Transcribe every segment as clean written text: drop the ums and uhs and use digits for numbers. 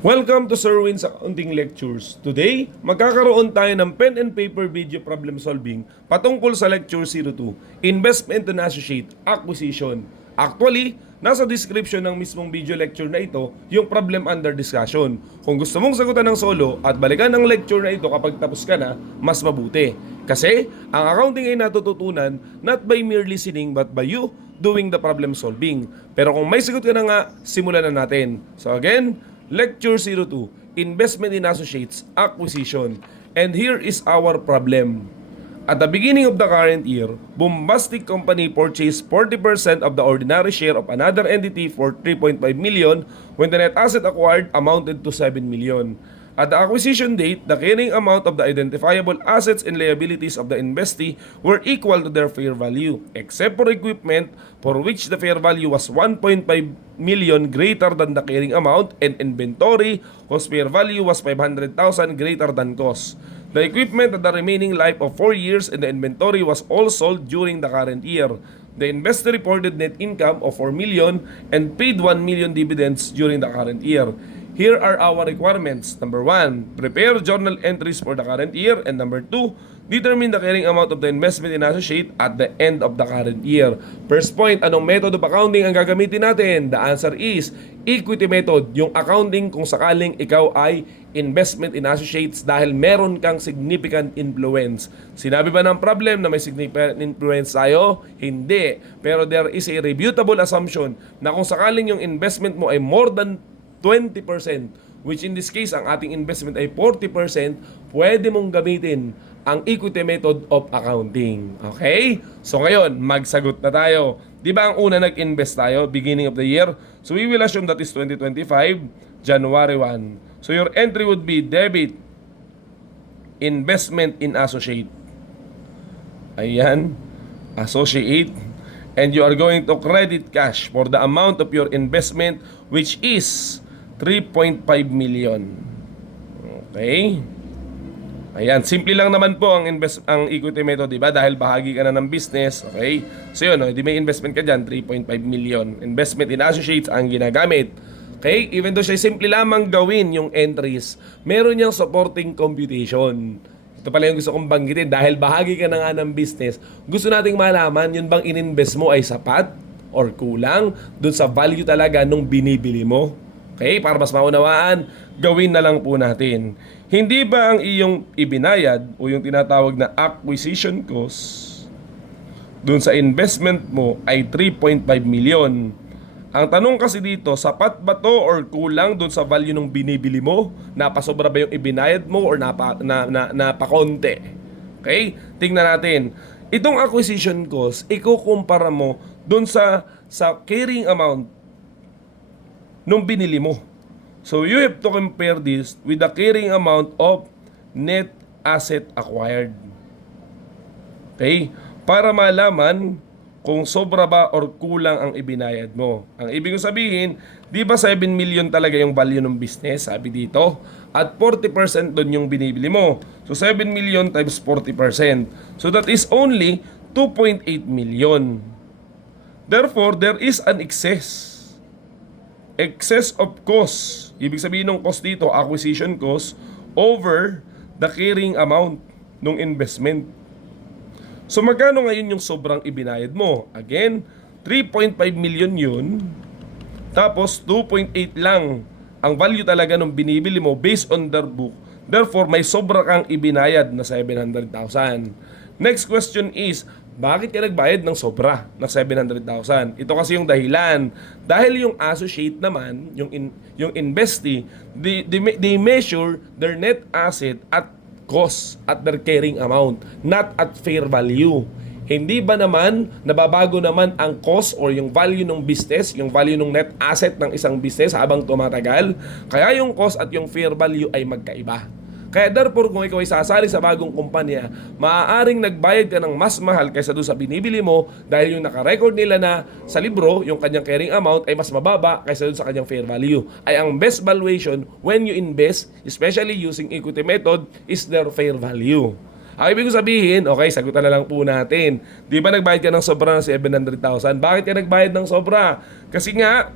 Welcome to Sir Win's Accounting Lectures. Today, magkakaroon tayo ng pen and paper video problem solving patungkol sa Lecture 02, Investment and Associate Acquisition. Actually, nasa description ng mismong video lecture na ito yung problem under discussion. Kung gusto mong sagutan ng solo at balikan ang lecture na ito kapag tapos ka na, mas mabuti. Kasi, ang accounting ay natututunan not by mere listening but by you doing the problem solving. Pero kung may sagot ka na nga, simulan na natin. So again, Lecture 02, Investment in Associates Acquisition. And here is our problem. At the beginning of the current year, bombastic company purchased 40% of the ordinary share of another entity for 3.5 million when the net asset acquired amounted to 7 million. At the acquisition date, the carrying amount of the identifiable assets and liabilities of the investee were equal to their fair value, except for equipment for which the fair value was 1.5 million greater than the carrying amount and inventory whose fair value was 500,000 greater than cost. The equipment had the remaining life of 4 years and the inventory was all sold during the current year. The investor reported net income of 4 million and paid 1 million dividends during the current year. Here are our requirements. Number 1, prepare journal entries for the current year. And number 2, determine the carrying amount of the investment in associate at the end of the current year. First point, anong method of accounting ang gagamitin natin? The answer is equity method. Yung accounting kung sakaling ikaw ay investment in associates dahil meron kang significant influence. Sinabi ba ng problem na may significant influence tayo? Hindi. Pero there is a refutable assumption na kung sakaling yung investment mo ay more than 20%, which in this case, ang ating investment ay 40%, pwede mong gamitin ang equity method of accounting. Okay? So ngayon, magsagot na tayo. Di ba ang una nag-invest tayo, beginning of the year? So we will assume that is 2025, January 1. So your entry would be debit, investment in associate. Ayan, associate. And you are going to credit cash for the amount of your investment, which is 3.5 million. Okay? Ayan, simple lang naman po ang equity method, di ba? Dahil bahagi ka na ng business, okay? So yun, di may investment ka dyan, 3.5 million. Investment in associates ang ginagamit. Okay? Even though siya simple lamang gawin yung entries, meron niyang supporting computation. Ito pala yung gusto kong banggitin. Dahil bahagi ka na nga ng business, gusto nating malaman, yun bang ininvest mo ay sapat or kulang dun sa value talaga nung binibili mo. Okay, para mas maunawaan, gawin na lang po natin. Hindi ba ang iyong ibinayad o yung tinatawag na acquisition cost dun sa investment mo ay 3.5 million? Ang tanong kasi dito, sapat ba to or kulang dun sa value nung binibili mo? Napasobra ba yung ibinayad mo or napakonte? Okay, tingnan natin. Itong acquisition cost, ikukumpara mo dun sa carrying amount nung binili mo. So you have to compare this with the carrying amount of net asset acquired. Okay? Para malaman kung sobra ba or kulang ang ibinayad mo. Ang ibig sabihin, di ba 7 million talaga yung value ng business, sabi dito? At 40% doon yung binibili mo. So 7 million times 40%. So that is only 2.8 million. Therefore, there is an excess of cost. Ibig sabihin ng cost dito, acquisition cost, over the carrying amount ng investment. So magkano ngayon yung sobrang ibinayad mo? Again, 3.5 million yun. Tapos 2.8 lang ang value talaga ng binibili mo based on their book. Therefore, may sobra kang ibinayad na 700,000. Next question is, bakit ka nagbayad ng sobra na 700,000? Ito kasi yung dahilan. Dahil yung associate naman, yung investee, they measure their net asset at cost, at their carrying amount, not at fair value. Hindi ba naman nababago naman ang cost or yung value ng business, yung value ng net asset ng isang business habang tumatagal? Kaya yung cost at yung fair value ay magkaiba. Kaya therefore, kung ikaw ay sasali sa bagong kumpanya, maaaring nagbayad ka ng mas mahal kaysa doon sa binibili mo dahil yung nakarecord nila na sa libro, yung kanyang carrying amount ay mas mababa kaysa doon sa kanyang fair value. Ay ang best valuation when you invest, especially using equity method, is their fair value. Ang ibig sabihin, okay, sagutan na lang po natin. Di ba nagbayad ka ng sobra ng 700,000? Bakit ka nagbayad ng sobra? Kasi nga,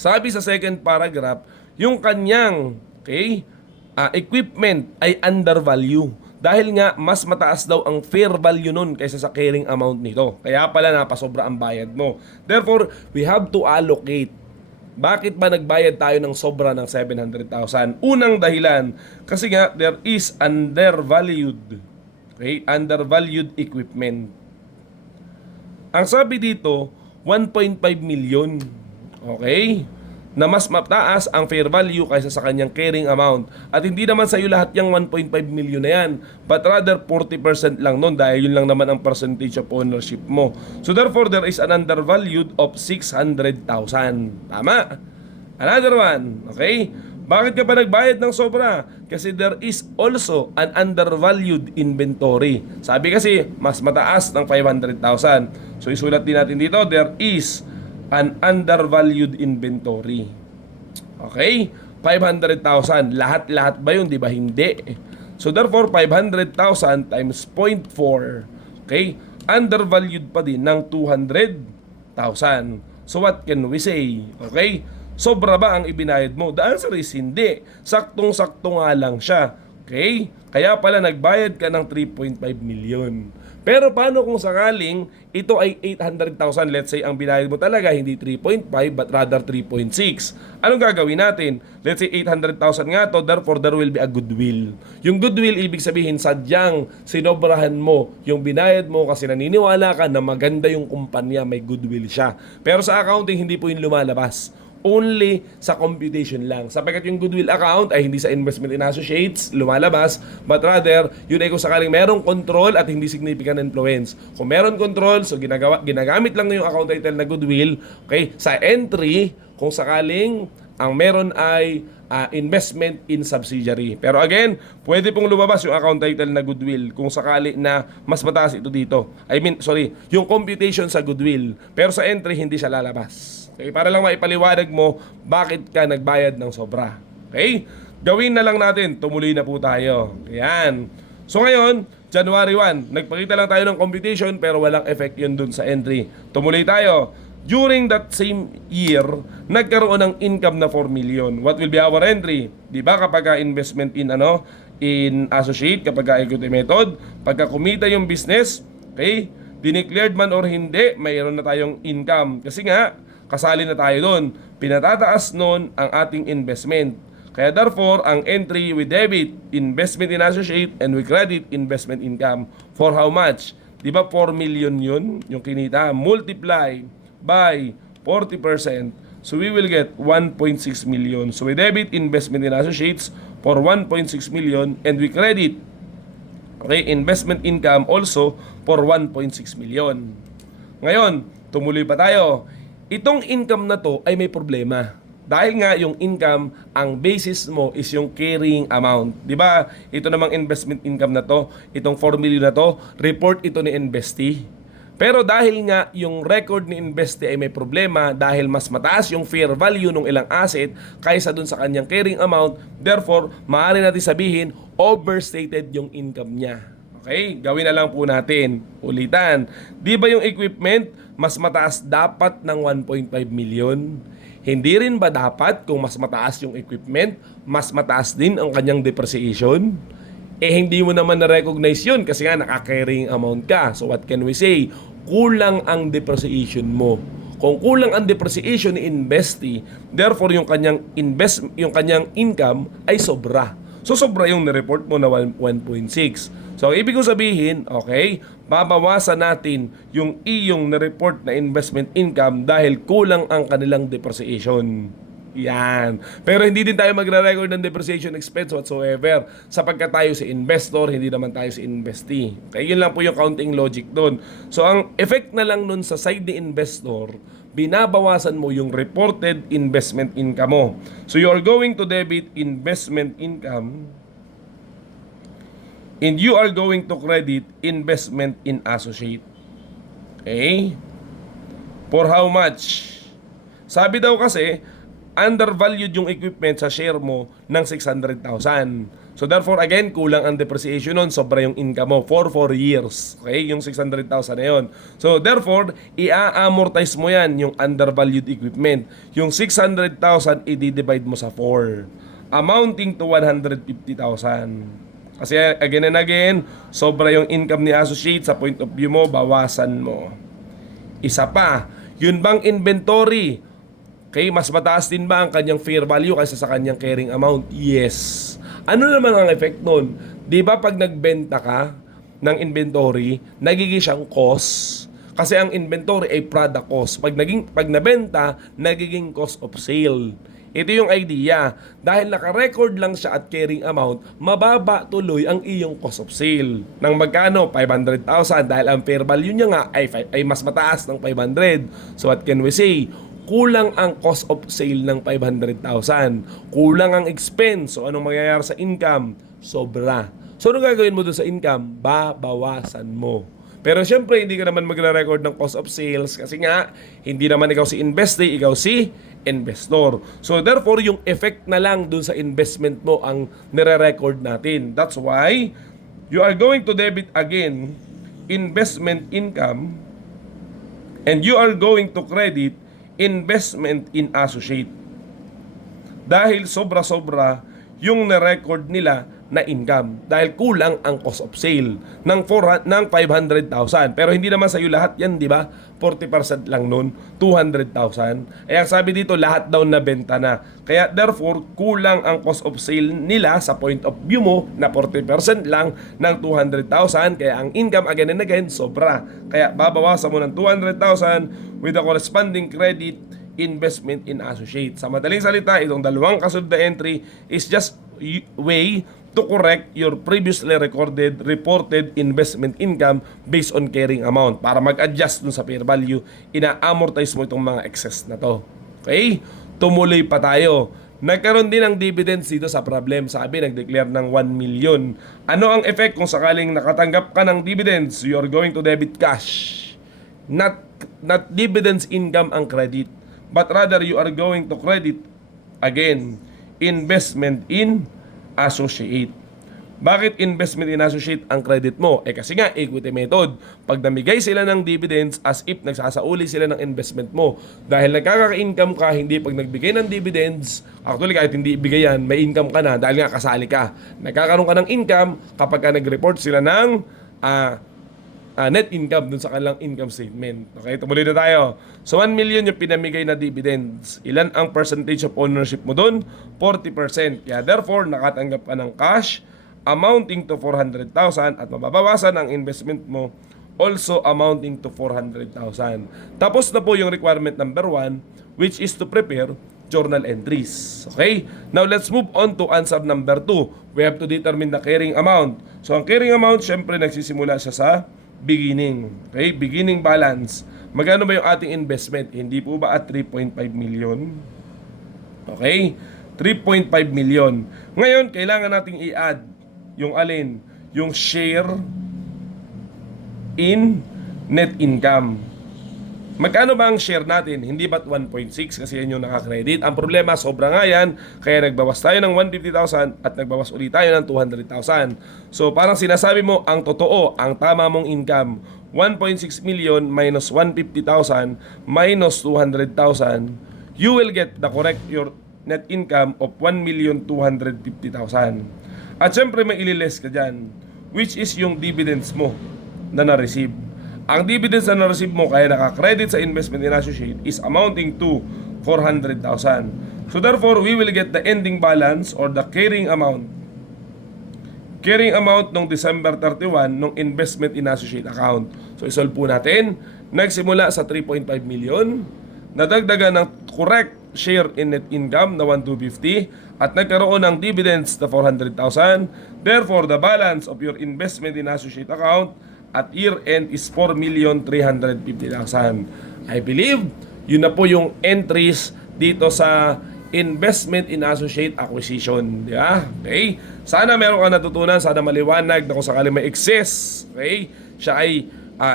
Sabi sa second paragraph, yung kanyang equipment ay undervalue. Dahil nga, mas mataas daw ang fair value nun kaysa sa carrying amount nito. Kaya pala napasobra ang bayad mo. Therefore, we have to allocate. Bakit ba nagbayad tayo ng sobra ng 700,000? Unang dahilan, kasi nga, there is undervalued. Undervalued equipment. Ang sabi dito, 1.5 million. Okay? Na mas mataas ang fair value kaysa sa kanyang carrying amount. At hindi naman sa iyo lahat yung 1.5 million na yan, but rather 40% lang nun dahil yun lang naman ang percentage of ownership mo. So therefore, there is an undervalued of 600,000. Tama? Another one. Okay? Bakit ka pa nagbayad ng sobra? Kasi there is also an undervalued inventory. Sabi kasi, mas mataas ng 500,000. So isulat din natin dito, there is an undervalued inventory. Okay? 500,000. Lahat-lahat ba yun? Di ba? Hindi. So therefore, 500,000 times 0.4. Okay? Undervalued pa din ng 200,000. So what can we say? Okay? Sobra ba ang ibinayad mo? The answer is hindi. Saktong-sakto nga lang siya. Okay? Kaya pala nagbayad ka ng 3.5 million. Pero paano kung sakaling ito ay 800,000, let's say ang binayad mo talaga hindi 3.5 but rather 3.6. Anong gagawin natin? Let's say 800,000 nga to, therefore there will be a goodwill. Yung goodwill, ibig sabihin sadyang sinobrahan mo yung binayad mo kasi naniniwala ka na maganda yung kumpanya, may goodwill siya. Pero sa accounting, hindi po yung lumalabas. Only sa computation lang. Sapagkat yung goodwill account ay hindi sa investment in associates lumalabas, but rather, yun ay kung sakaling merong control at hindi significant influence. Kung meron control, so ginagamit lang na yung account title na goodwill, okay, sa entry, kung sakaling ang meron ay investment in subsidiary. Pero again, pwede pong lumabas yung account title na goodwill kung sakali na mas mataas ito dito. Yung computation sa goodwill. Pero sa entry, hindi siya lalabas. Okay, para lang maipaliwanag mo bakit ka nagbayad ng sobra. Okay? Gawin na lang natin. Tumuloy na po tayo. Ayan. So ngayon, January 1, nagpakita lang tayo ng computation pero walang effect yun dun sa entry. Tumuloy tayo. During that same year, nagkaroon ng income na 4 million. What will be our entry? Di ba kapag investment in in associate, kapag equity method, pagka kumita yung business, okay, dineclared man or hindi, mayroon na tayong income. Kasi nga, kasali na tayo doon. Pinatataas noon ang ating investment. Kaya therefore, ang entry we debit investment in associate and we credit investment income. For how much? Di ba 4 million yun, yung kinita? Multiply by 40%. So we will get 1.6 million. So we debit investment in associates for 1.6 million and we credit investment income also for 1.6 million. Ngayon, tumuloy pa tayo. Itong income na to ay may problema. Dahil nga yung income, ang basis mo is yung carrying amount. Di ba? Ito namang investment income na to, itong 4 million na to, report ito ni investee. Pero dahil nga yung record ni investee ay may problema dahil mas mataas yung fair value ng ilang asset kaysa dun sa kanyang carrying amount, therefore, maaari natin sabihin, overstated yung income niya. Okay? Gawin na lang po natin. Ulitan. Di ba yung equipment, mas mataas dapat ng 1.5 million? Hindi rin ba dapat kung mas mataas yung equipment, mas mataas din ang kanyang depreciation? Hindi mo naman na-recognize yun kasi nga naka-carrying amount ka. So what can we say? Kulang ang depreciation mo. Kung kulang ang depreciation ni investee, therefore yung kanyang income ay sobra. So sobra yung ni-report mo na 1.6. So ibig kong sabihin, okay, babawasan natin yung iyong na-report na investment income dahil kulang ang kanilang depreciation. Yan. Pero hindi din tayo magre-record ng depreciation expense whatsoever sapagkat tayo si investor, hindi naman tayo si investee. Kaya yun lang po yung counting logic doon. So ang effect na lang nun sa side ni investor, binabawasan mo yung reported investment income mo. So you are going to debit investment income and you are going to credit investment in associate. Okay? For how much? Sabi daw kasi, undervalued yung equipment sa share mo ng 600,000. So therefore, again, kulang ang depreciation nun, sobra yung income mo for 4 years. Okay? Yung 600,000 na yun. So therefore, i-amortize mo yan, yung undervalued equipment. Yung 600,000, i-divide mo sa 4. Amounting to 150,000. Kasi again and again, sobra yung income ni associate sa point of view mo, bawasan mo. Isa pa, yun bang inventory? Okay, mas mataas din ba ang kanyang fair value kaysa sa kanyang carrying amount? Yes. Ano naman ang effect nun? Di ba pag nagbenta ka ng inventory, nagiging siyang cost? Kasi ang inventory ay product cost. Pag nabenta, nagiging cost of sale. Ito yung idea. Dahil naka-record lang siya at carrying amount, mababa tuloy ang iyong cost of sale. Nang magkano? 500,000. Dahil ang fair value niya nga ay mas mataas ng 500. So what can we say? Kulang ang cost of sale ng 500,000. Kulang ang expense. So anong mangyayari sa income? Sobra. So anong gagawin mo dun sa income? Babawasan mo. Pero syempre, hindi ka naman magre-record ng cost of sales kasi nga, hindi naman ikaw si investee, ikaw si investor. So therefore, yung effect na lang dun sa investment mo ang nire-record natin. That's why, you are going to debit again investment income and you are going to credit investment in associate. Dahil sobra-sobra yung na-record nila na income. Dahil kulang ang cost of sale ng 500,000. Pero hindi naman sa iyo lahat yan, di ba? 40% lang nun, 200,000. Ang sabi dito, lahat daw nabenta na. Kaya therefore, kulang ang cost of sale nila sa point of view mo na 40% lang ng 200,000. Kaya ang income again and again, sobra. Kaya babawasan mo ng 200,000 with the corresponding credit investment in associate. Sa madaling salita, itong dalawang kasunod na entry is just way to correct your previously reported investment income based on carrying amount. Para mag-adjust dun sa fair value, ina-amortize mo itong mga excess na to. Okay? Tumuloy pa tayo. Nagkaroon din ng dividends dito sa problem. Sabi, nag-declare ng 1 million. Ano ang effect kung sakaling nakatanggap ka ng dividends? You are going to debit cash. Not dividends income ang credit, but rather you are going to credit again investment in associate. Bakit investment in associate ang credit mo? Kasi nga, equity method. Pag namigay sila ng dividends as if nagsasauli sila ng investment mo. Dahil nagkaka-income ka, hindi pag nagbigay ng dividends, actually kahit hindi ibigay yan, may income ka na dahil nga kasali ka. Nagkakaroon ka ng income kapag ka nag-report sila ng net income dun sa kanilang income statement. Okay, tumuloy na tayo. So 1 million yung pinamigay na dividends. Ilan ang percentage of ownership mo dun? 40%. Kaya therefore, nakatanggap ka ng cash amounting to 400,000 at mababawasan ang investment mo also amounting to 400,000. Tapos na po yung requirement number 1, which is to prepare journal entries. Okay? Now, let's move on to answer number 2. We have to determine the carrying amount. So, ang carrying amount, syempre, nagsisimula siya sa beginning. Okay? Beginning balance. Magkano ba yung ating investment? Hindi po ba at 3.5 million? Okay? 3.5 million. Ngayon, kailangan nating i-add yung alin? Yung share in net income. Magkano ba ang share natin? Hindi ba't 1.6 kasi yan yung nakakredit? Ang problema, sobra nga yan. Kaya nagbawas tayo ng 150,000 at nagbawas ulit tayo ng 200,000. So parang sinasabi mo, ang totoo, ang tama mong income, 1.6 million minus 150,000 minus 200,000, you will get the correct your net income of 1,250,000. At syempre may ililess ka dyan, which is yung dividends mo na na-receive. Ang dividends na na-receive mo kaya nakakredit sa investment in associate is amounting to 400,000. So therefore, we will get the ending balance or the carrying amount. Carrying amount nung December 31 nung investment in associate account. So isolve po natin. Nagsimula sa 3.5 million. Nadagdagan ng correct share in net income na 1,250 at nagkaroon ng dividends na 400,000. Therefore, the balance of your investment in associate account at year-end is 4,350,000. I believe, yun na po yung entries dito sa investment in associate acquisition. Di ba? Okay? Sana meron ka natutunan, sana maliwanag na kung sakali may excess. Okay? Siya ay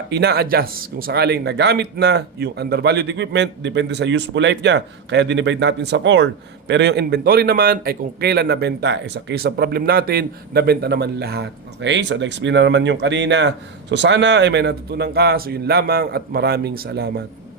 ina-adjust kung sakaling nagamit na yung undervalued equipment, depende sa useful life niya. Kaya dinivide natin sa 4. Pero yung inventory naman ay kung kailan nabenta. Sa case of problem natin, nabenta naman lahat. Okay? So, na-explain na naman yung kanina. So, sana ay may natutunan ka. So, yun lamang at maraming salamat.